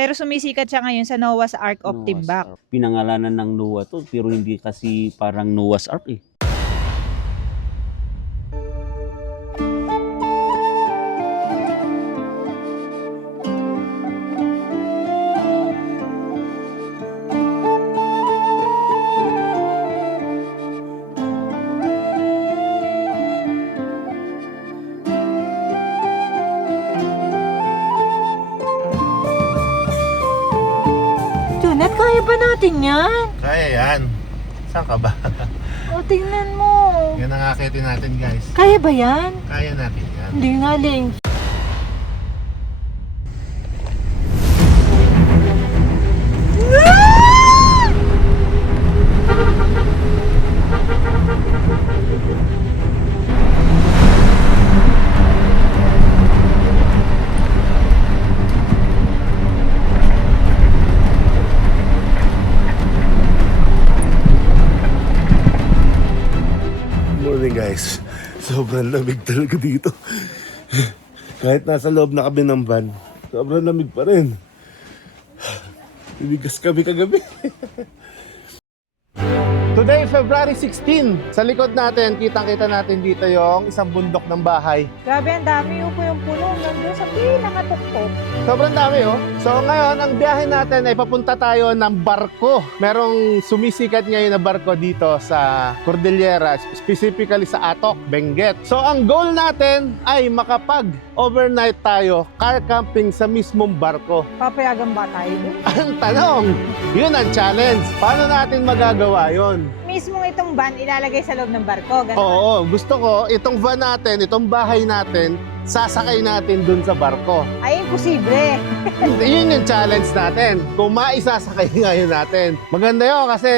Pero sumisikat siya ngayon sa Noah's Ark of Noah's Timbak. Ark. Pinangalanan ng Noah to, pero hindi kasi parang Noah's Ark eh. Junette, kaya ba natin yan? Kaya yan. Saan ka ba? O, tingnan mo. Yan ang akitin natin guys. Kaya ba yan? Kaya natin yan. Hindi nga, Ling. Morning guys. Sobrang lamig talaga dito. Kahit nasa loob na kami ng van, sobrang lamig pa rin. Ibigas kami kagabi. Today, February 16. Sa likod natin, kitang-kita natin dito yung isang bundok ng bahay. Grabe, ang dami po yung puno. Nandun sa pinakatuktok. Sobrang dami oh. So ngayon, ang biyahe natin ay papunta tayo ng barko. Merong sumisikat ngayon na barko dito sa Cordillera, specifically sa Atok, Benguet. So ang goal natin ay makapag-overnight tayo, car camping sa mismong barko. Papayagan ba tayo dun? Ang tanong, yun ang challenge. Paano natin magagawa yun? Mismo itong van ilalagay sa loob ng barko. Ganun. Oo, gusto ko itong van natin, itong bahay natin, sasakay natin dun sa barko. Ay, imposible. Yun yung challenge natin. Kung maisasakay ngayon natin. Maganda yun kasi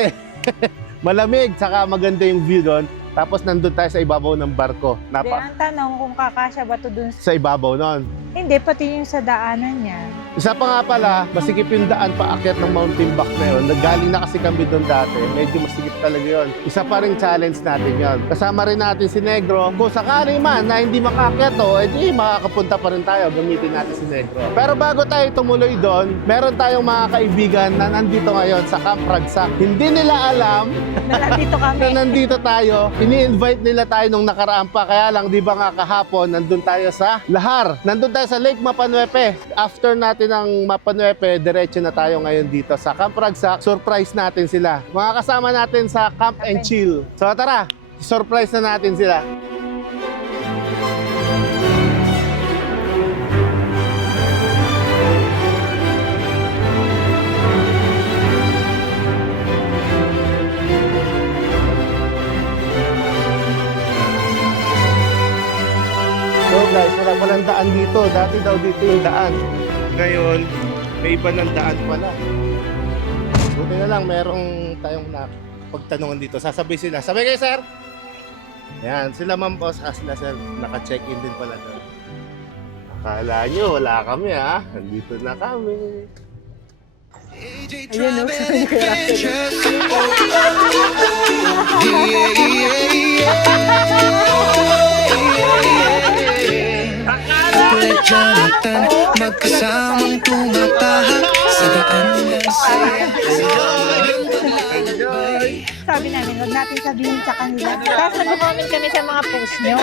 malamig, saka maganda yung view doon. Tapos nandun tayo sa ibabaw ng barko. Hindi, ang tanong kung kakasya ba ito dun Sa ibabaw nun. Hindi, pati yung sa daanan niya. Isa pa nga pala, masikip yung daan paakyat ng Mountain Back na yun. Nagaling na kasi kami doon dati. Medyo masikip talaga yun. Isa pa rin challenge natin yun. Kasama rin natin si Negro. Kung sakali man na hindi makaakyat o, edi makakapunta pa rin tayo. Gamitin natin si Negro. Pero bago tayo tumuloy doon, meron tayong mga kaibigan na nandito ngayon sa Camp Ragsak. Hindi nila alam Na nandito na kami. nandito tayo. Ini-invite nila tayo nung nakaraan pa. Kaya lang, di ba nga kahapon, nandun tayo sa Lahar. Nandun tayo sa Lake Mapanuepe. After natin ng Mapanuepe, diretso na tayo ngayon dito sa Camp Ragsak. Surprise natin sila. Mga kasama natin sa Camp and Chill. So tara, surprise na natin sila. So guys, wala palang daan dito. Dati daw dito yung daan. Ngayon, may iba ng daan pala. Buti na lang, merong tayong pagtanungan dito. Sasabay sila. Sabay kayo, sir! Yan, sila ma'am boss. Sila sir, naka-check-in din pala doon. Akala nyo, wala kami ha. Nandito na kami. Ayun, no? Ulit Jonathan, magkasamang tumatahak sa daan ng saya. Sabi namin, huwag natin sabihin sa kanila. Tapos nag-comment kami sa mga post nyo.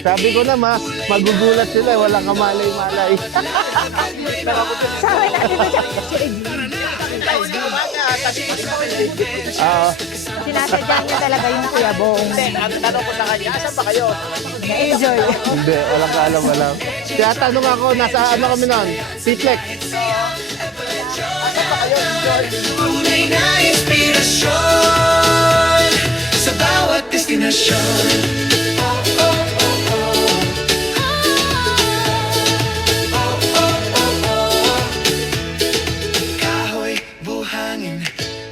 Sabi ko na magugulat sila, walang kamalay-malay. Sabi natin ba siya? Sinasadya niya talaga yung Kuya Bong. Ang tanong ko sa kanya, asan ba kayo? Na-enjoy. Hindi, walang kaalam-alam. Kaya tanong ako, nasa ano kami nun? T-Flex. Tunay na inspirasyon sa bawat destinasyon. Kahoy, buhangin,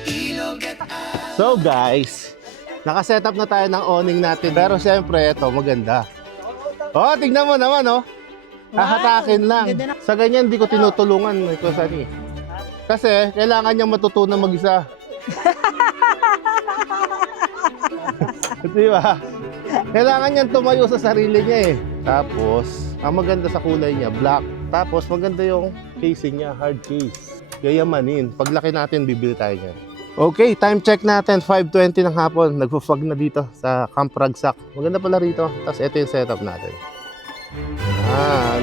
ilog at So guys, nakaset up na tayo ng awning natin. Pero siyempre, ito maganda. Oh, tignan mo naman oh. Hahatakin lang. Ganda na. Sa ganyan, hindi ko tinutulungan ito Sunny. Kasi kailangan niyang matutunan mag-isa. Di ba? Kailangan niyang tumayo sa sarili niya eh. Tapos, ang maganda sa kulay niya, black. Tapos, maganda yung casing niya, hard case. Yayamanin. Paglaki natin, bibili tayo niyan. Okay, time check natin. 5:20 ng hapon. Nagpo-fog na dito sa Camp Ragsak. Maganda pala rito. Tapos, ito yung setup natin. Yan.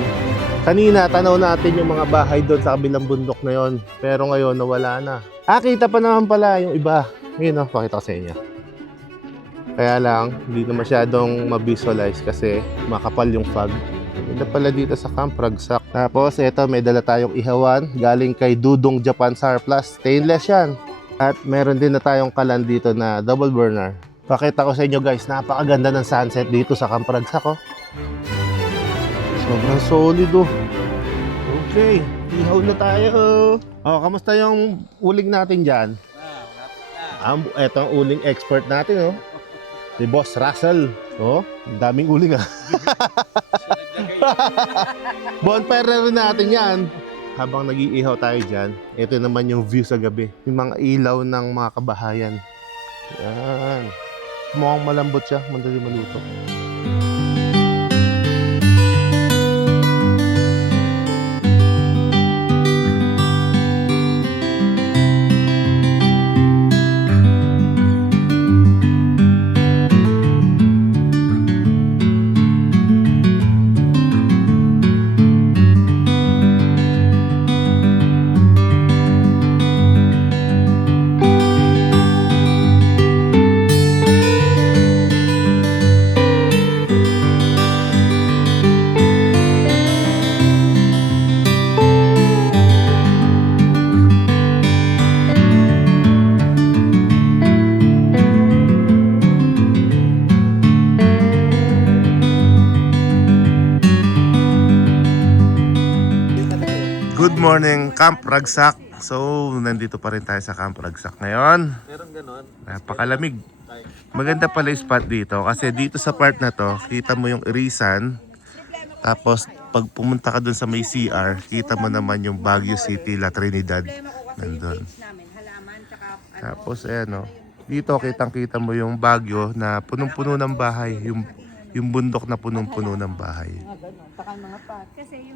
Kanina, tanaw natin yung mga bahay doon sa kabilang bundok na yon. Pero ngayon, nawala na. Kita pa naman pala yung iba. Ngayon, pakita ko sa inyo. Kaya lang, hindi na masyadong ma-visualize kasi makapal yung fog. Ganda pala dito sa Camp Ragsak. Tapos, ito, may dala tayong ihawan. Galing kay Dudong Japan Surplus. Stainless yan. At meron din na tayong kalan dito na double burner. Pakita ko sa inyo guys, napakaganda ng sunset dito sa Camp Ragsak. Oh. Sobrang solid oh. Okay, ihaw na tayo. Oh, kamusta yung uling natin dyan? Ito ang uling expert natin oh. Si Boss Russell. Oh, ang daming uling ah. Bonfire na rin natin yan. Habang nag-iihaw tayo dyan, ito naman yung view sa gabi. Yung mga ilaw ng mga kabahayan. Yan. Mukhang malambot siya, madali maluto. Good morning, Camp Ragsak. So, nandito pa rin tayo sa Camp Ragsak ngayon. Napakalamig. Maganda pala yung spot dito kasi dito sa part na to, kita mo yung irisan. Tapos, pag pumunta ka dun sa may CR, kita mo naman yung Baguio City, La Trinidad. Nandun. Tapos, ayan o. Dito, kitang-kita mo yung Baguio na punong-puno ng bahay. Yung bundok na punong-puno ng bahay.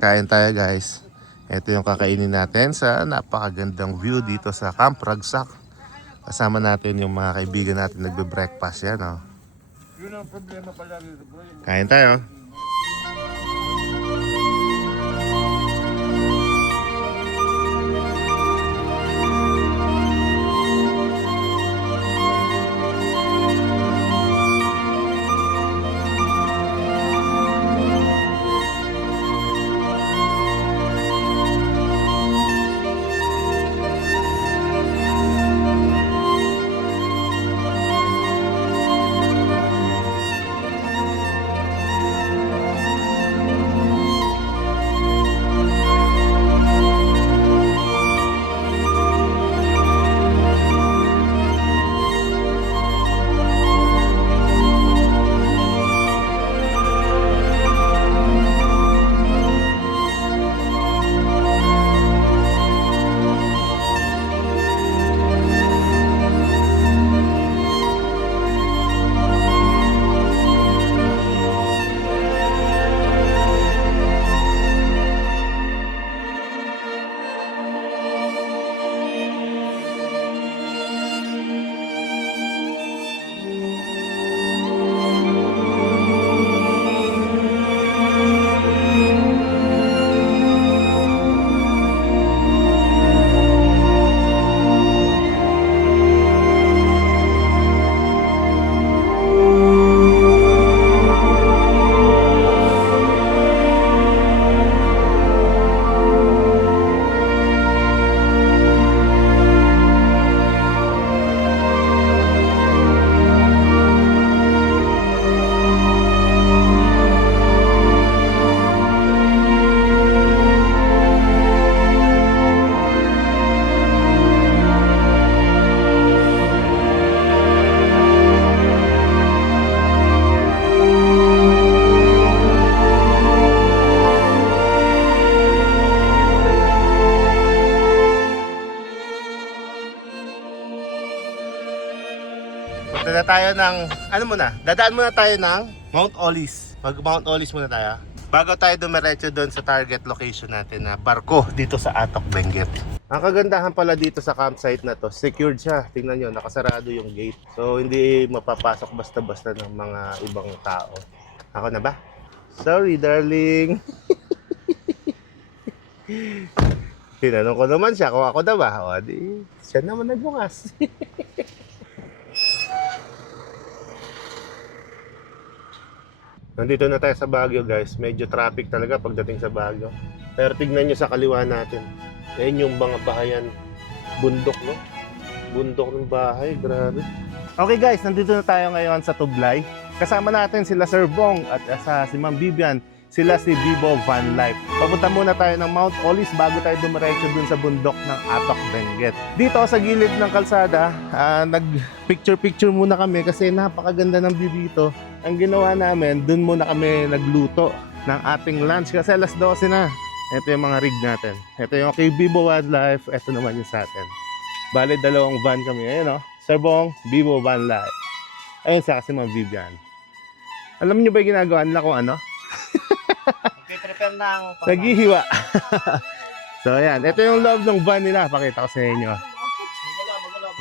Kain tayo guys. Ito yung kakainin natin sa napakagandang view dito sa Camp Ragsak. Kasama natin yung mga kaibigan natin nagbe-breakfast yan. Oh. Kain tayo. Dito na tayo ng, ano muna, dadaan muna tayo ng Mount Olis. Mag-Mount Olis muna tayo. Bago tayo dumiretso doon sa target location natin na barko dito sa Atok, Benguet. Ang kagandahan pala dito sa campsite na to, secured siya. Tingnan nyo, nakasarado yung gate. So, hindi mapapasok basta-basta ng mga ibang tao. Ako na ba? Sorry, darling. Tinanong ko naman siya kung ako na ba. O, di, siya naman nagbukas. Nandito na tayo sa Baguio, guys. Medyo traffic talaga pagdating sa Baguio. Pero tignan nyo sa kaliwa natin. Ayan yung mga bahayan. Bundok, no? Bundok ng bahay. Grabe. Okay, guys. Nandito na tayo ngayon sa Tublay. Kasama natin sila Sir Bong at si Ma'am Vivian. Sila si Bibo Van Life. Papunta muna tayo ng Mount Olis bago tayo dumiretso dun sa bundok ng Atok, Benguet. Dito sa gilid ng kalsada, nag-picture-picture muna kami kasi napakaganda ng view dito. Ang ginawa namin, dun muna kami nagluto ng ating lunch kasi alas 12 na. Ito yung mga rig natin. Ito yung kay Bibo Wildlife. Ito naman yung sa atin. Bale, dalawang van kami. Ayun, no? Sir Bong, Bibo Van Life. Ayun sa kasi mga Vivian. Alam niyo ba yung ginagawa nila kung ano? Prepare ng Naghihiwa. So, ayan. Ito yung loob ng van nila. Pakita ko sa inyo.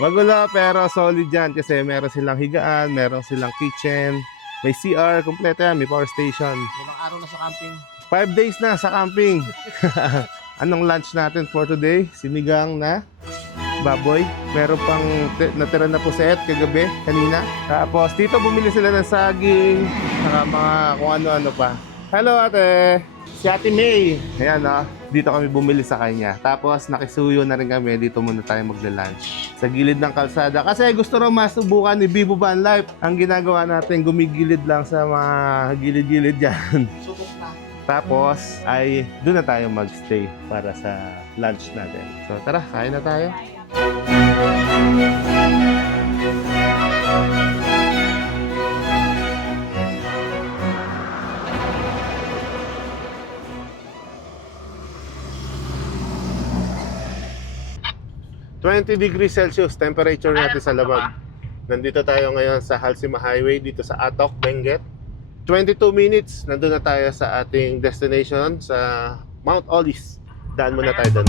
Magulo pero solid yan kasi meron silang higaan, meron silang kitchen, may CR, kompleto yan, may power station. Ilang araw na sa camping. 5 days na sa camping. Anong lunch natin for today? Sinigang na baboy. Meron pang natira na puset kagabi, kanina. Tapos dito bumili sila ng saging, saka mga kung ano-ano pa. Hello ate! Si Ate May. Ayan dito kami bumili sa kanya. Tapos nakisuyo na rin kami. Dito muna tayo magla-lunch. Sa gilid ng kalsada. Kasi gusto raw masubukan ni Bibo Van Life. Ang ginagawa natin, gumigilid lang sa mga gilid-gilid dyan. Subok na. Tapos ay doon na tayo magstay para sa lunch natin. So tara, kain na tayo. °20 temperature natin sa labag. Nandito tayo ngayon sa Halsima Highway dito sa Atok, Benguet. 22 minutes, nandun na tayo sa ating destination sa Mount Olis. Daan muna tayo doon.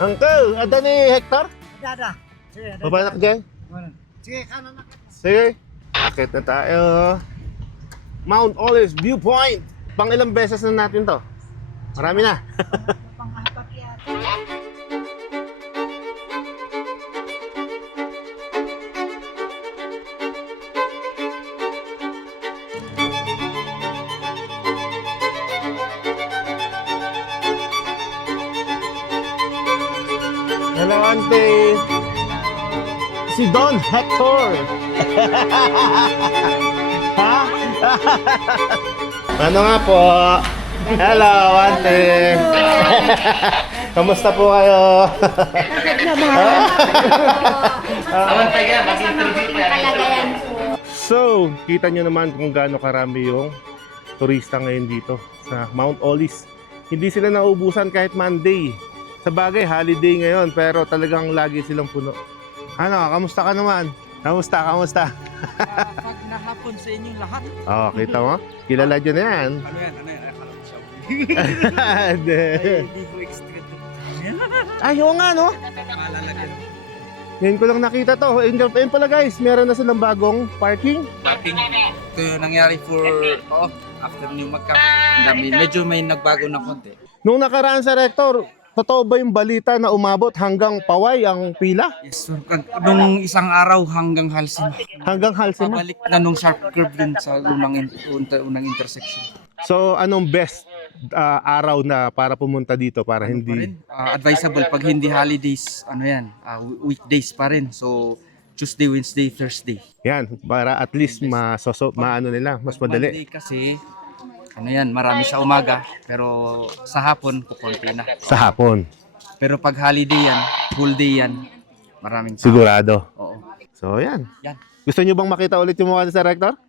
Uncle, ada ni Hector? Ada. Sige, Mabalak dyan? Sige, kanan na. Sige. Akit na tayo. Mount Olis Viewpoint. Pang ilang beses na natin to? Marami na. Pang-apat yata. birthday si Don Hector. Ha? Ano nga po? Hello, Ante. Kamusta po kayo? So, kita nyo naman kung gaano karami yung turista ngayon dito sa Mount Olis. Hindi sila naubusan kahit Monday. Sa bagay, holiday ngayon, pero talagang lagi silang puno. Ano, kamusta ka naman? Kamusta? Pag nahapon sa inyong lahat. Oh, kita mo? Kilala nyo na yan. Ano yan? Akala ko siya. Hindi ko extreme. Ay, oo nga, no? Malalagyan. Ngayon ko lang nakita to. Ayun pala guys, meron na silang bagong parking. Parking. Ito yung nangyari for after new mag-camp. Medyo may nagbago na konti. Nung nakaraan sa Rector, totoo ba yung balita na umabot hanggang Paway ang pila? Yes, so, nung isang araw hanggang Halsin. Hanggang Halsema? Pabalik na nung sharp curve dun sa unang intersection. So, anong best araw na para pumunta dito para Pa hindi... rin, advisable pag hindi holidays, ano yan, weekdays pa rin. So, Tuesday, Wednesday, Thursday. Yan, para at least maano nila, mas madali. Monday kasi, ano yan, marami sa umaga, pero sa hapon, kukunti na. Sa hapon, Pero pag holiday yan, full day yan, maraming tao. sigurado. Oo. So, yan. Yan. Gusto nyo bang makita ulit yung mukha sa Rector?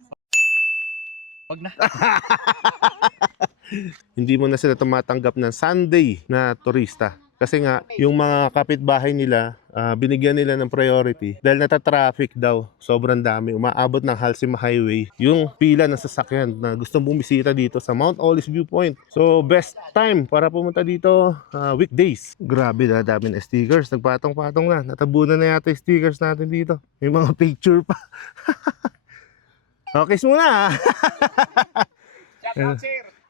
Wag na. Hindi mo na sila tumatanggap ng Sunday na turista. Kasi nga, yung mga kapitbahay nila, binigyan nila ng priority dahil nata-traffic daw. Sobrang dami. Umaabot ng Halsema Highway yung pila ng sasakyan na gustong bumisita dito sa Mount Olis Viewpoint. So, best time para pumunta dito, weekdays. Grabe na, dami na stickers. Nagpatong-patong na. Natabunan na yata yung stickers natin dito. May mga picture pa. Okay, muna.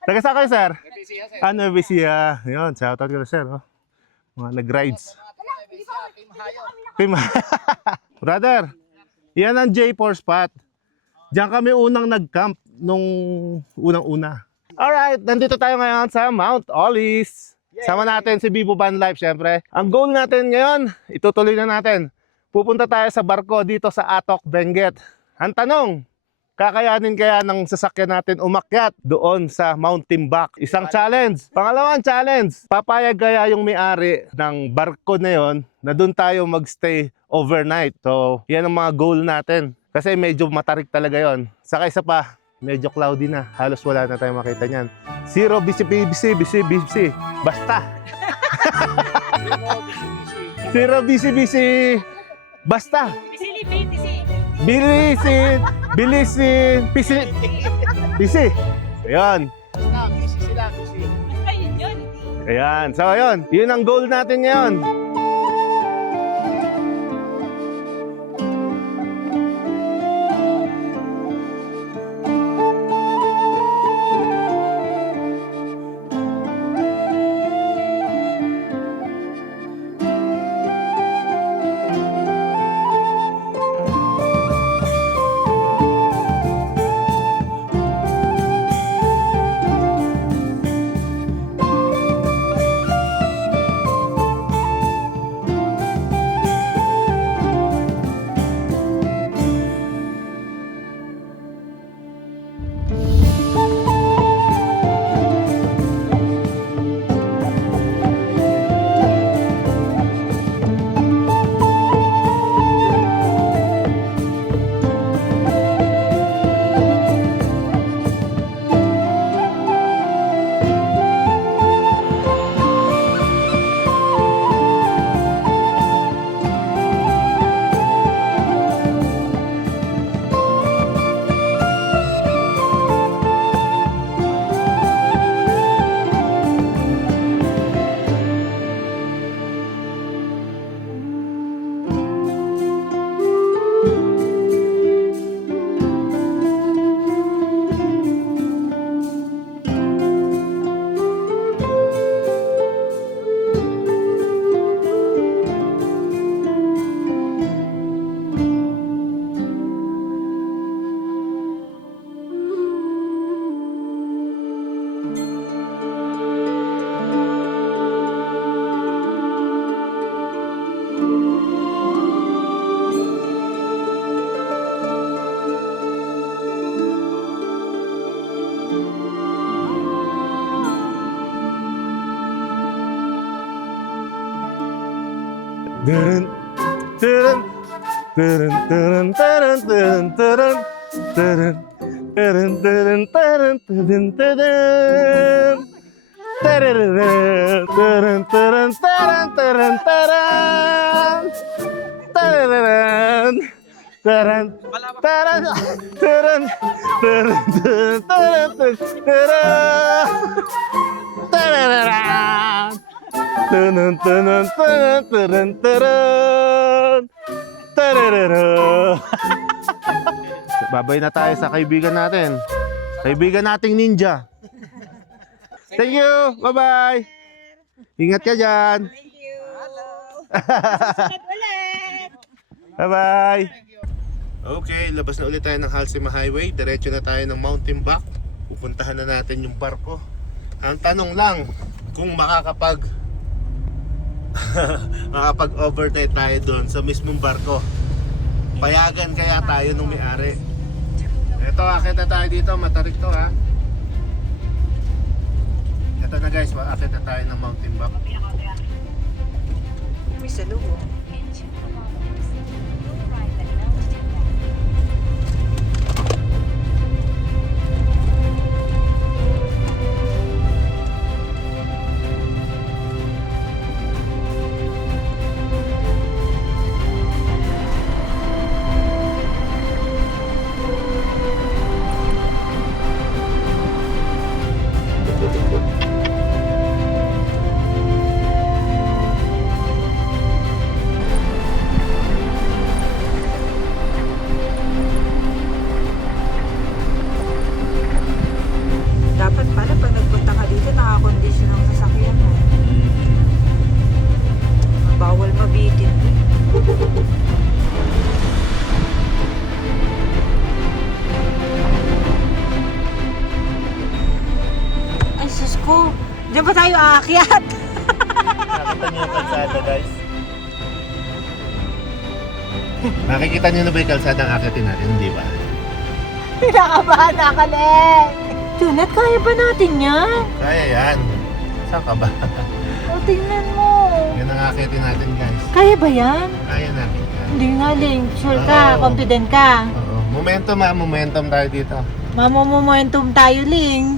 Taga saan kayo, sir? Ano, Visia. Yun, shoutout ko na, sir. Oh. Mga nag-rides. Team Brother, yan ang J4 spot. Diyan kami unang nag-camp nung unang-una. Alright, nandito tayo ngayon sa Mount Olis. Sama natin si Bibo Van Life, syempre. Ang goal natin ngayon, itutuloy na natin. Pupunta tayo sa barko dito sa Atok, Benguet. Ang tanong, kakayanin kaya ng sasakyan natin umakyat doon sa Mount Timbak? Isang challenge. Pangalawang challenge, papayag kaya yung may-ari ng barko na yon na doon tayo magstay overnight. So, yan ang mga goal natin. Kasi medyo matarik talaga yon. Saka isa pa, medyo cloudy na. Halos wala na tayong makita niyan. Zero busy. Basta. Zero busy. Basta. Bilisin, pisi. Ayan. Ayan. So, ayun. Yun ang goal natin ngayon. Turun, turun, turun, turun, turun, turun, turun, turun, turun, turun, turun, turun, turun. Tararara, turun, turun, turun, turun, turun. Tarararan, taran, taran, turun, turun, turun, turun, turun, turun. Tarararan. Tunun, tunun, tunun, turun, turun. Tararara. Babay na tayo sa kaibigan natin. Kaibigan nating ninja. Thank you. Bye-bye. Ingat ka dyan. Thank you. Bye-bye. Okay, labas na ulit tayo ng Halsema Highway. Diretso na tayo ng Mountain Back. Pupuntahan na natin yung barko. Ang tanong lang, kung makakapag-overnight tayo doon sa mismong barko. Payagan kaya tayo nung may-ari. Ito, akit na tayo dito. Matarik to, ha. Ito na guys, akit na tayo ng Mountain Back. May salubo. Dapat pala pag nagpunta ka dito, nakakondisyon ang sasakyan mo. Bawal mabitin. Ay, sus ko. Diyan ba tayo aakyat? Nakita niyo yung kalsada guys. Nakikita niyo na ba yung kalsada ang akitin natin, di ba? Pinakabahan na ka, Len. Tunat, kaya ba natin yan? Kaya yan. Saan ka ba? O, tingnan mo. Yan ang akitin natin guys. Kaya ba yan? Kaya natin yan. Hindi nga, Ling. Sure ka, Oo. confident ka. Oo. Momentum tayo dito. Momentum tayo, Ling.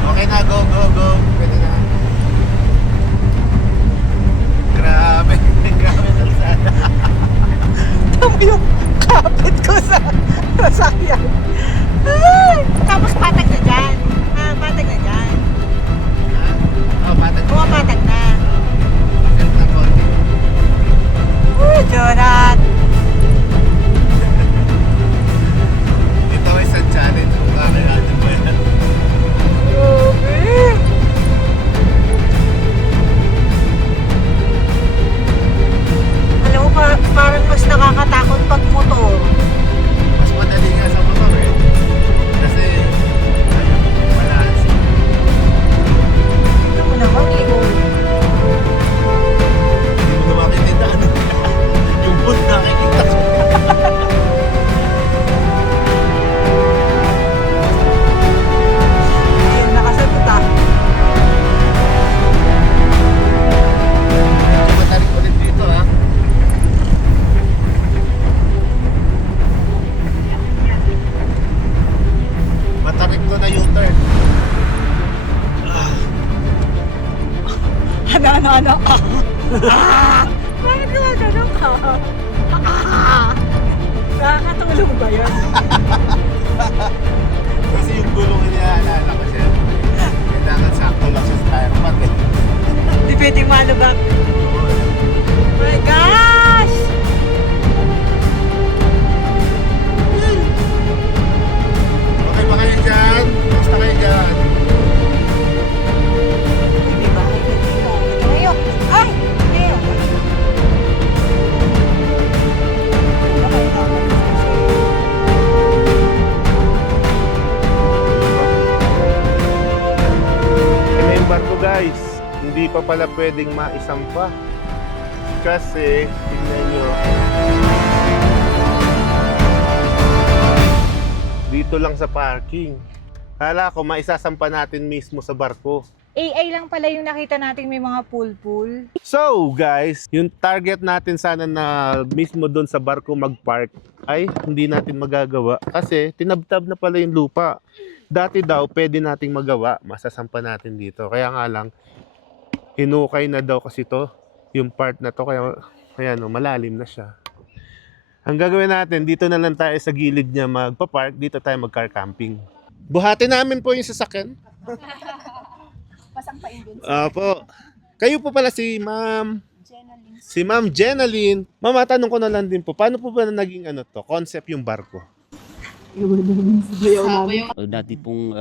Okay na, go, go, go. Pwede na. Grabe. Grabe na kalsada. Tama yung kapit ko sa sasakyan. Tapos patag na dyan. Patag na dyan. Oh, patag. Pumapatag na. Patag na konti. Jonat. Ito ay isang challenge kung kaya natin mo yan. Grabe. Alam mo, parang mas nakakatakot pag motor. Mas madali nga sa motor eh. Kasi ayaw mo balance. Ito mo naman, eh. Hindi mo na makikita yung boot nakikita ko. Ayun, nakasagot ah. Medyo matarik ulit dito ha. Matarik ko na yung turn. Ano? Bakit gumagano ka? Nakakatulong ba yun? Kasi yung gulong inaalala ko siya. Kailangan sakto lang sa tire pad eh. Hindi pwedeng malubak. Oh my gosh! Okay ba kayo dyan? Basta kayo dyan. Hindi ba? Ayaw! Ay! Ayaw! Ito yung barko guys. Hindi pa pala pwedeng maisampa. Kasi, tingnan nyo. Dito lang sa parking. Kala ko maisasampa natin mismo sa barko. AI lang pala yung nakita natin may mga pool-pool. So guys, yung target natin sana na mismo doon sa barko mag-park ay hindi natin magagawa kasi tinabtab na pala yung lupa. Dati daw pwede nating magawa, masasampa natin dito. Kaya nga lang, hinukay na daw kasi to, yung part na to, kaya no, malalim na siya. Ang gagawin natin, dito na lang tayo sa gilid niya magpa-park, dito tayo mag-car camping. Buhati namin po yung sasakyan. Pasampain dun. Apo. Kayo po pala si Ma'am Si Ma'am Jenaline. Ma'am, tanong ko na lang din po, paano po ba naging concept yung barko? Dati pong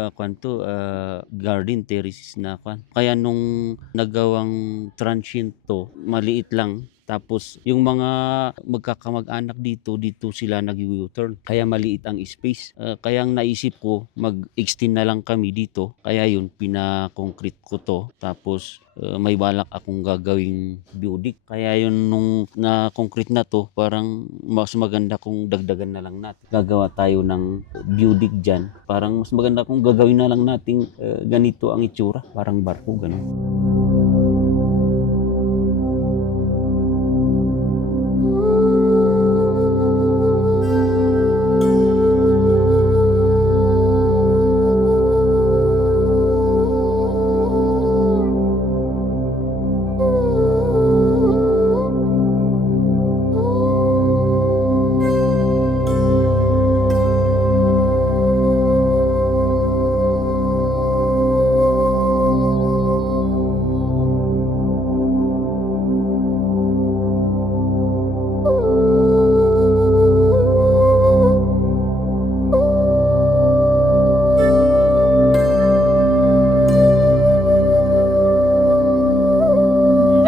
garden terraces na kwan. Kaya nung nagawang transient to, maliit lang. Tapos yung mga magkakamag-anak dito sila nag-U-turn. Kaya maliit ang space. Kaya ang naisip ko, mag-extend na lang kami dito. Kaya yun, pina-concrete ko to. Tapos may balak akong gagawing building. Kaya yun nung na-concrete na to, parang mas maganda kung dagdagan na lang natin. Gagawa tayo ng building dyan. Parang mas maganda kung gagawin na lang natin ganito ang itsura. Parang barko, ganun.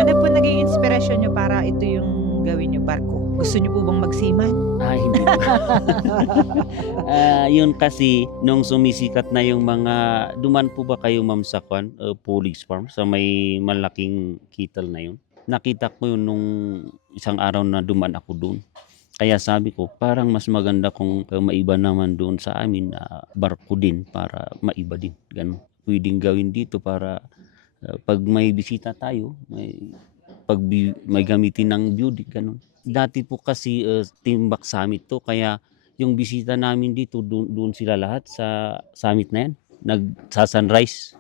Ano po naging inspirasyon nyo para ito yung gawin nyo barko? Gusto nyo po bang magsiman? Hindi. Yun kasi, nung sumisikat na yung mga, duman po ba kayo ma'am sa kwan, Police Farm, sa may malaking kital na yun? Nakita ko yun nung isang araw na duman ako doon. Kaya sabi ko, parang mas maganda kung maiba naman doon sa amin na barko din para maiba din. Ganun. Pwedeng gawin dito para pag may bisita tayo, may gamitin ng beauty, ganun. Dati po kasi Timbak Summit to, kaya yung bisita namin dito, doon sila lahat sa summit na yan, nagsa-sunrise.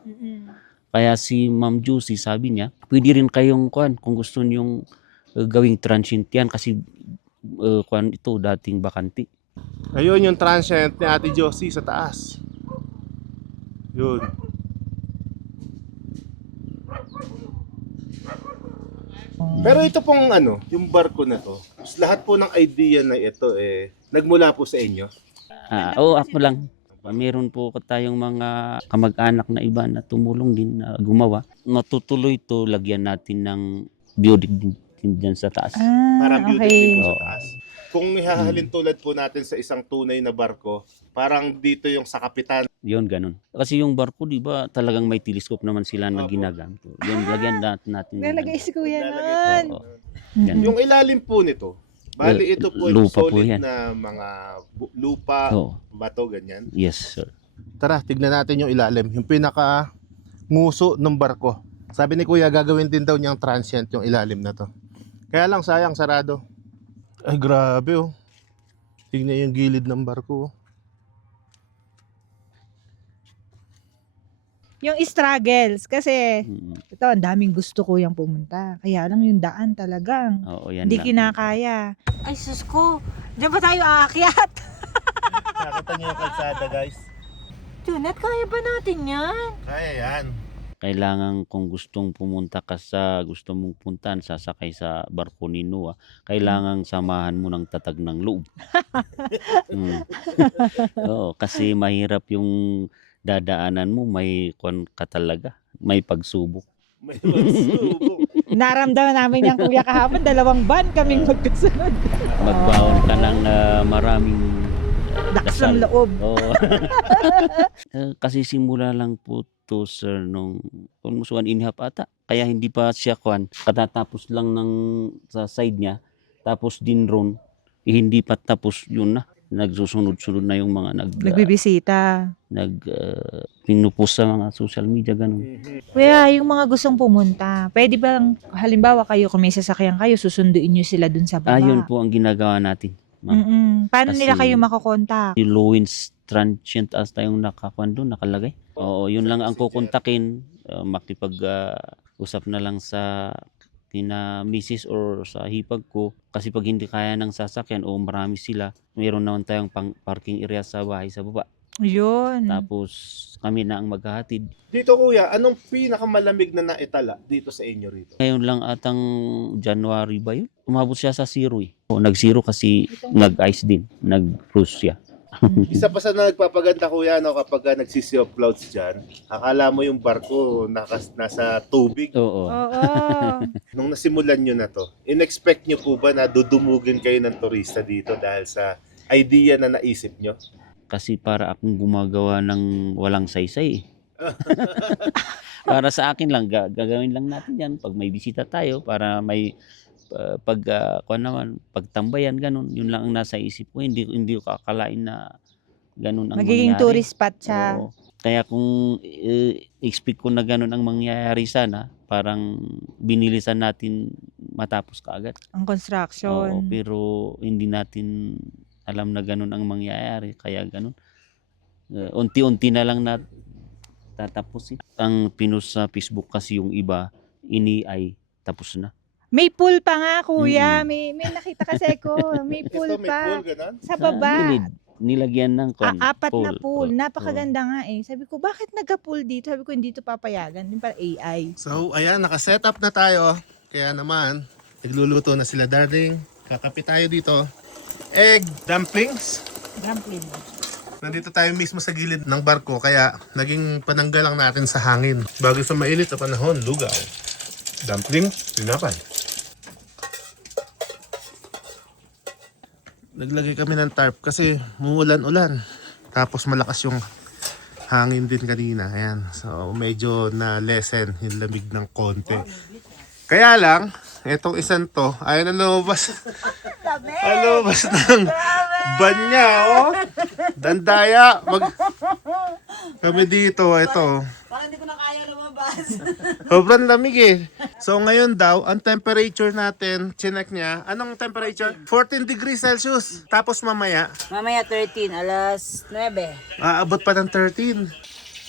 Kaya si Ma'am Juicy sabi niya, pwede rin kayong kung gusto niyong gawing transient yan kasi ito dating bakanti. Ayun yung transient ni Ate Josie sa taas. Yun. Pero ito pong yung barko na to, lahat po ng idea na ito nagmula po sa inyo. Oo, ako lang. Meron po tayong mga kamag-anak na iba na tumulong din na gumawa. Matutuloy to, lagyan natin ng building din dyan sa taas. Parang beauty din po sa Oo. taas. Kung ihahalin tulad po natin sa isang tunay na barko, parang dito yung sa kapitan. Yun, ganun. Kasi yung barko, di ba, talagang may telescope naman sila na Opo. ginagamit. Yun, lagyan natin. Nalagay si Kuya Lalagay nun. po. Oo. Ganun. Yung ilalim po nito, bali ito po yung Lupa po solid yan. na mga lupa, Oo. bato, ganyan. Yes, sir. Tara, tignan natin yung ilalim. Yung pinaka nguso ng barko. Sabi ni Kuya, gagawin din daw niyang transient yung ilalim na to. Kaya lang sayang, sarado. Ay, grabe oh. Tignan yung gilid ng barko oh. Yung struggles, kasi Mm. ito, ang daming gusto ko yung pumunta. Kaya lang yung daan talagang Oo, yan hindi lang. kinakaya. Ay, sus ko. Diyan ba tayo aakyat? Nakita niyo yung kalsada, guys. Junat, kaya ba natin yan? Kaya yan. Kailangan kung gusto mong puntahan, sasakay sa barko ni Noah, kailangan samahan mo ng tatag ng loob. Mm. Oo, kasi mahirap yung dadaanan mo, may ka talaga, may pagsubok. May magsubok. Naramdaman namin yung Kuya kahapon, 2 van kaming magkasunod. Magbaon ka ng maraming Lakas ng loob. Oo. Kasi simula lang po to, sir, nung almost 1.5 ata. Kaya hindi pa siya katatapos lang ng sa side niya. Tapos din ron, hindi pa tapos yun na. nagsusunod-sunod na yung mga Nagbibisita. pinupost sa mga social media, ganun. Kuya, yung mga gustong pumunta, pwede bang, halimbawa kayo, kung may sasakyan kayo, susunduin nyo sila dun sa baba? Yun po ang ginagawa natin, ma'am. Paano nila Kasi- kayo makokontak? Si Lowens Transient as tayong nakalagay. Oo, yun lang ang kukontakin, makipag-usap na lang sa kina misis or sa hipag ko, kasi pag hindi kaya ng sasakyan o marami sila, mayroon naman tayong parking area sa bahay sa baba. Yun. Tapos kami na ang maghahatid. Dito kuya, anong pinakamalamig na naitala dito sa inyo rito? Ngayon lang atang January ba yun? Umabot siya sa 0 eh. Nag-0 kasi nag-ice din, nag-frost siya. Isa pa sa nagpapaganda kuya, no, kapag nagsisi of clouds dyan, akala mo yung barko nasa tubig. Oo. Oo. Nung nasimulan nyo na to, in-expect nyo po ba na dudumugin kayo ng turista dito dahil sa idea na naisip nyo? Kasi para akong gumagawa ng walang saysay eh. Para sa akin lang, gagawin lang natin yan pag may bisita tayo, para may pagtambayan, ganun. Yun lang ang nasa isip ko. Hindi ko kakalain na ganun ang Magiging mangyari. tourist spot siya. Oo. Kaya kung expect ko na ganun ang mangyayari sana, parang binilisan natin matapos kaagad. Ang construction. Oo, pero hindi natin alam na ganun ang mangyayari, kaya ganun. Unti-unti na lang na tatapos. Ang pinost sa Facebook kasi yung iba, ay tapos na. May pool pa nga, kuya. May nakita kasi ko. May pool Ito, may pa. pool, ganun? Sa baba. gilid, nilagyan ng Apat na pool. Oo. Napakaganda nga eh. Sabi ko, bakit nagka-pool dito? Sabi ko, hindi ito papayagan. Yung para AI. So, ayan, nakaset up na tayo. Kaya naman, nagluluto na sila, darling. Kakapi tayo dito. Egg dumplings. Dumpling. Nandito tayo mismo sa gilid ng barko, kaya naging pananggal lang natin sa hangin. Bago sa mainit na panahon, lugaw. Dumpling, tinapay. Naglagay kami ng tarp kasi muulan-ulan. Tapos malakas yung hangin din kanina. Ayan. So medyo na-lessen yung lamig ng konti. Kaya lang, etong isang to, ayaw na lumabas. Lumabas ng ban niya, oh. Dandaya. Kami dito, ito. Parang hindi ko na kaya lumabas. Sobrang lamig eh. So ngayon daw, ang temperature natin, chinek niya, anong temperature? 14 degrees Celsius. Tapos mamaya, Mamaya 13, alas 9. aabot pa ng 13.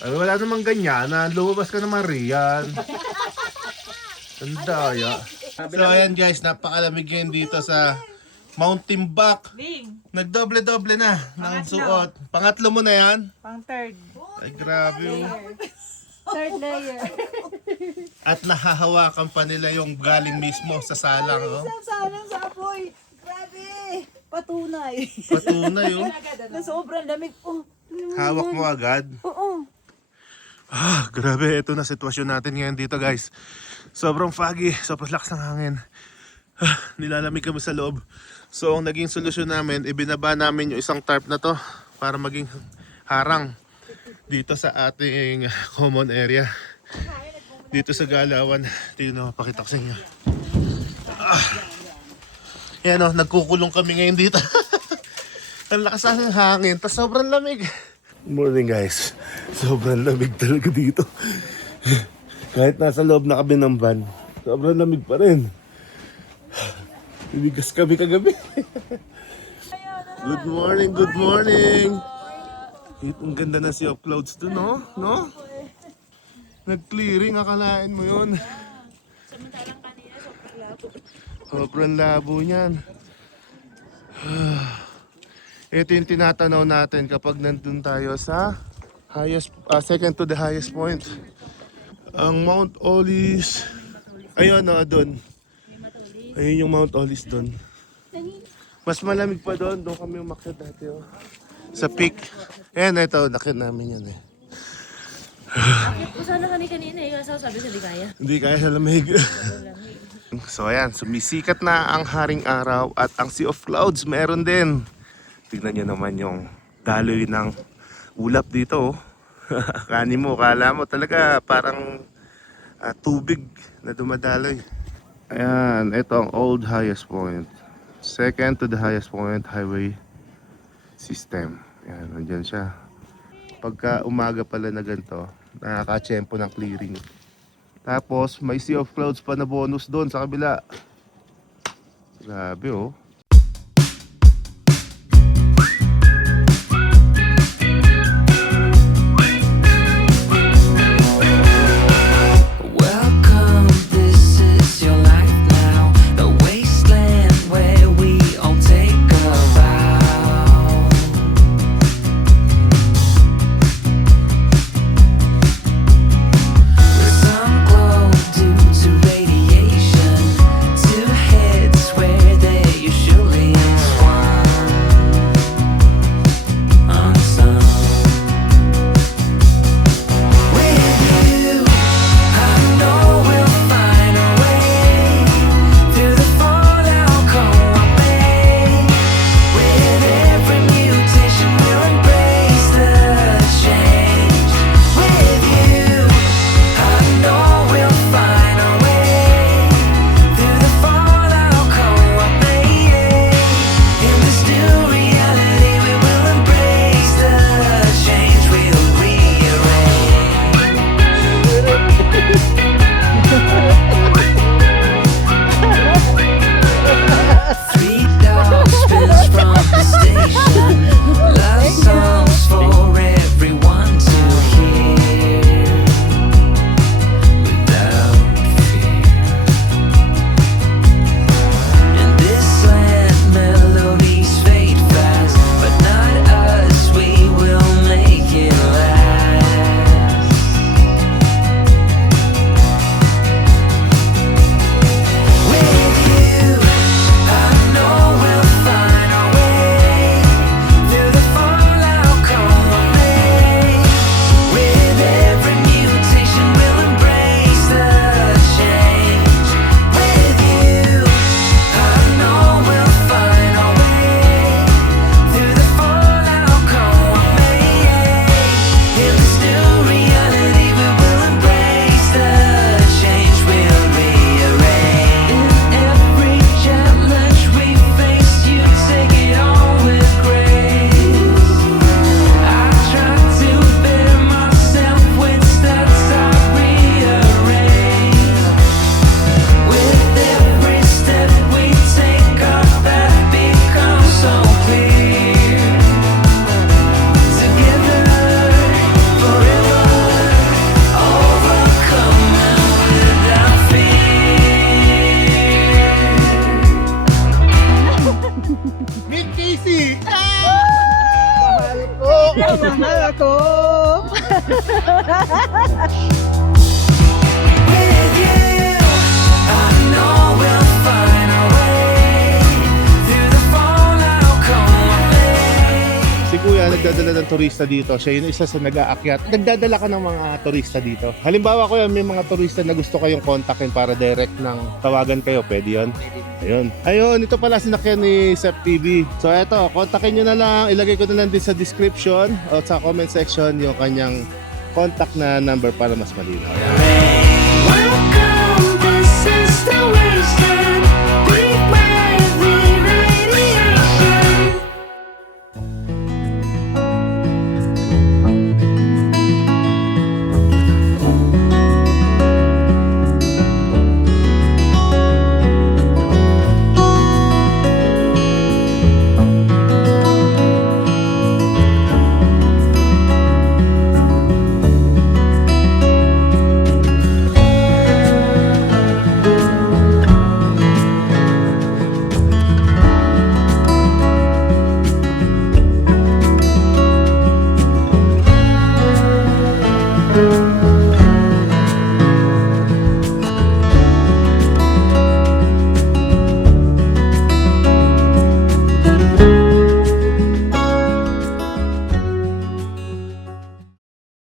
Ay, wala namang ganyan na lumabas ka naman riyan. Ang daya. So ayan guys, napakalamig ngayon dito sa Mount Timbuk. Nagdoble-doble na ng suot. Pangatlo mo na yan? Pang third. Ay grabe. Third layer. At nahahawakan pa nila yung galing mismo sa salang. Oh. Salang sa apoy. Grabe. Patunay. Patunay oh. Na sobrang lamig. Oh. Hawak mo agad. Oo. Ah, grabe. Ito na sitwasyon natin ngayon dito guys. Sobrang foggy. Sobrang lakas ng hangin. Nilalamig kami sa loob. So ang naging solusyon namin, ibinaba namin yung isang tarp na to para maging harang dito sa ating common area. Dito sa Galawan. Tingnan mo, pakita ko sa inyo. Yan o, nagkukulong kami ngayon dito. Ang lakas ng hangin, tas sobrang lamig. Morning guys. Sobrang lamig talaga dito. Kahit nasa loob na kami ng van, sobrang lamig pa rin. Ibigas kami kagabi. Good morning, good morning. Ang ganda na Sea of Clouds doon, no? No? Nag-clearing, akalain mo yun. Sobrang labo niyan. Ito yung tinatanaw natin kapag nandun tayo sa highest, second to the highest point. Ang Mount Olis, ayun na doon. Ayun yung Mount Olis doon. Mas malamig pa doon, doon kami umakyat dati oh. Sa peak. Ayan, ito, nakit namin yan eh. Sana kanina eh, kasi sabi ko hindi kaya. Hindi kaya sa lamig. So ayan, sumisikat na ang haring araw at ang Sea of Clouds meron din. Tignan nyo naman yung daloy ng ulap dito. Kani mo, kala mo talaga parang tubig na dumadaloy. Ayan, ito ang old highest point. Second to the highest point, Highway system. Yan, nandyan siya. Pagka umaga pala na ganito, nakaka-tsempo ng clearing. Tapos may sea of clouds pa na bonus doon sa kabila. Grabe oh. Welcome, this is your life now. The wasteland where we all take a vow. With some glow due to radiation, two heads where there usually is one. Unsung. With you, I know we'll find a way through the fallout cold I made. With every mutation, we'll embrace the change. With you, I know we'll find a way through the fallout cold I made. In this new reality, we will embrace the change. We'll rearrange. Three dogs spins from the station. Love songs for everyone to hear without fear. In this land, melodies fade fast, but not us. We will make it last. With you, I know we'll find a way through the fallout cold I made. With every mutation, we'll embrace the change. With you, I know we'll find a way through the fallout cold I made. In this new reality, we will embrace the change. We'll rearrange. In every challenge we face, you take it on with grace. I try to better myself with steps I rearrange. With every step we take, our path becomes so clear. Together, forever, overcoming without fear. Meet Casey! Mahal ako. With you, I know we'll find a way through the fallout cold I made. Si Kuya nagdadala ng turista dito. Siya yung isa sa nag-aakyat. Nagdadala ka ng mga turista dito. Halimbawa Kuya, may mga turista na gusto kayong kontakin para direct ng tawagan kayo. Pwede yun? Ayun, ito pala sinakyan ni Sep TV. So eto, kontakin nyo na lang. Ilagay ko na lang din sa description o sa comment section yung kanyang contact na number para mas malinaw.